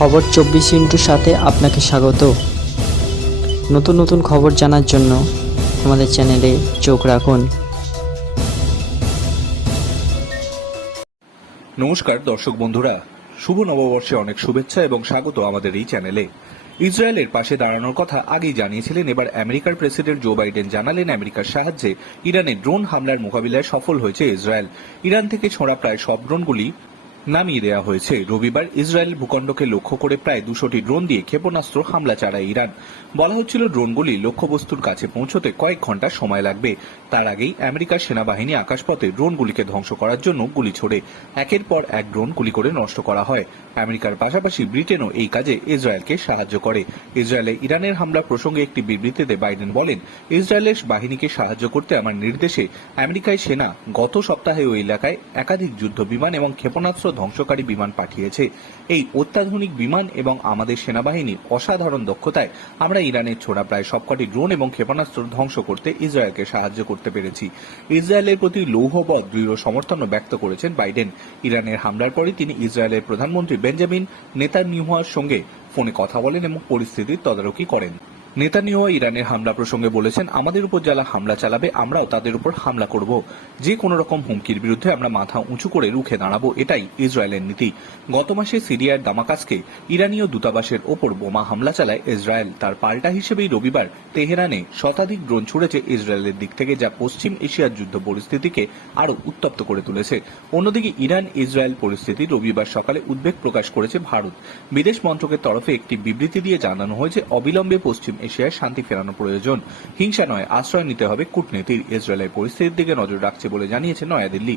খবর চব্বিশ ইন্টুর সাথে আপনাকে স্বাগত। নতুন নতুন খবর জানার জন্য আমাদের চ্যানেলে চোখ রাখুন। নমস্কার, দর্শক বন্ধুরা। শুভ নববর্ষে অনেক শুভেচ্ছা এবং স্বাগত আমাদের এই চ্যানেলে। ইসরায়েলের পাশে দাঁড়ানোর কথা আগেই জানিয়েছিলেন এবার আমেরিকার প্রেসিডেন্ট জো বাইডেন। জানালেন আমেরিকার সাহায্যে ইরানে ড্রোন হামলার মোকাবিলায় সফল হয়েছে ইসরায়েল। ইরান থেকে ছোঁড়া প্রায় সব ড্রোনগুলি নামিয়ে দেওয়া হয়েছে। রবিবার ইসরায়েল ভূখণ্ডকে লক্ষ্য করে প্রায় দুশোটি ড্রোন দিয়ে ক্ষেপণাস্ত্র হামলা চালায় ইরান। বলা হচ্ছিল ড্রোনগুলি লক্ষ্যবস্তুর কাছে পৌঁছতে কয়েক ঘণ্টা সময় লাগবে। তার আগেই আমেরিকার সেনাবাহিনী আকাশপথে ড্রোনগুলিকে ধ্বংস করার জন্য গুলি ছোড়ে। একের পর এক ড্রোন গুলি করে নষ্ট করা হয়। আমেরিকার পাশাপাশি ব্রিটেনও এই কাজে ইসরায়েলকে সাহায্য করে। ইসরায়েলে ইরানের হামলা প্রসঙ্গে একটি বিবৃতিতে বাইডেন বলেন, ইসরায়েলের বাহিনীকে সাহায্য করতে আমার নির্দেশে আমেরিকায় সেনা গত সপ্তাহে ওই এলাকায় একাধিক যুদ্ধ বিমান এবং ক্ষেপণাস্ত্র ধ্বংসকারী বিমান পাঠিয়েছে। এই অত্যাধুনিক বিমান এবং আমাদের সেনাবাহিনীর অসাধারণ দক্ষতায় আমরা ইরানের ছোড়া প্রায় সবকটি ড্রোন এবং ক্ষেপণাস্ত্র ধ্বংস করতে ইসরায়েলকে সাহায্য করতে পেরেছি। ইসরায়েলের প্রতি লৌহবধ দৃঢ় সমর্থনও ব্যক্ত করেছেন বাইডেন। ইরানের হামলার পরে তিনি ইসরায়েলের প্রধানমন্ত্রী বেঞ্জামিন নেতানিয়াহুর সঙ্গে ফোনে কথা বলেন এবং পরিস্থিতির তদারকি করেন। নেতানিয়াহু ইরানের হামলা প্রসঙ্গে বলেছেন, আমাদের উপর যারা হামলা চালাবে, আমরাও তাদের উপর হামলা করব। যে কোনো রকম হুমকির বিরুদ্ধে আমরা মাথা উঁচু করে রুখে দাঁড়াবো, এটাই ইসরায়েলের নীতি। গত মাসে সিরিয়ার দামাকাসকে ইরানীয় দূতাবাসের ওপর বোমা হামলা চালায় ইসরায়েল। তার পাল্টা হিসেবেই রবিবার তেহরানে শতাধিক ড্রোন ছুড়েছে ইসরায়েলের দিক থেকে, যা পশ্চিম এশিয়ার যুদ্ধ পরিস্থিতিকে আরও উত্তপ্ত করে তুলেছে। অন্যদিকে ইরান ইসরায়েল পরিস্থিতি রবিবার সকালে উদ্বেগ প্রকাশ করেছে ভারত। বিদেশ মন্ত্রকের তরফে একটি বিবৃতি দিয়ে জানানো হয়েছে, অবিলম্বে পশ্চিম এশিয়ায় শান্তি ফেরানো প্রয়োজন। হিংসা নয়, আশ্রয় নিতে হবে কূটনীতির। ইসরায়েলের পরিস্থিতির দিকে নজর রাখছে বলে জানিয়েছে নয়াদিল্লি।